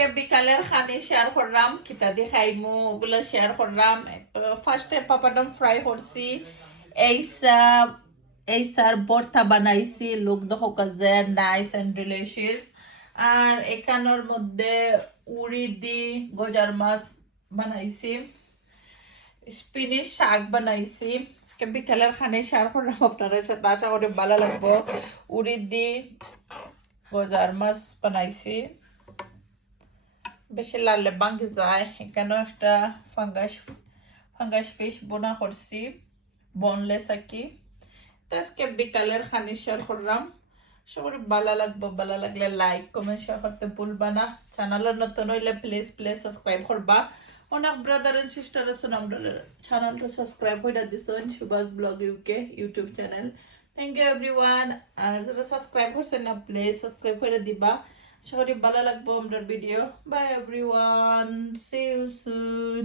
আজকে বিকালের খানি শেয়ার করলাম কিতা দি খাইমু ওগুলো শেয়ার করলাম ফার্স্টে পাপাডাম ফ্রাই করছি এই সার ভর্তা বানাইছি লুক দেখো কাজে নাইস এন্ড ডিলিশিয়াস আর এখানের মধ্যে উড়ি দি গজার মাছ বানাইছি স্পিনিশ শাক বানাইছি আজকে বিকালের খানি শেয়ার করলাম আপনাদের সাথে আশা করি ভালো লাগবো উড়ি দি গজার মাছ বানাইছি বেশি লালে ভাঙ্গি যায় এখানে একটা ফাঙ্গাস ফিশ বোনা করছি বোনলেস আর কি তো আজকে বিকালের খানি শেয়ার করলাম সবার ভালো লাগবে ভালো লাগলে লাইক কমেন্ট শেয়ার করতে ভুলবা না চ্যানেলের নতুন হইলে প্লিজ সাবস্ক্রাইব করবা অনেক ব্রাদার এন্ড সিস্টার আছেন আমাদের চ্যানেলটা সাবস্ক্রাইব হইয়া দিছেন Subhash blog UK YouTube channel thank you everyone আর যারা সাবস্ক্রাইব করছেন না প্লিজ সাবস্ক্রাইব করে দিবা আশা করি ভালো লাগবে আমাদের video bye everyone see you soon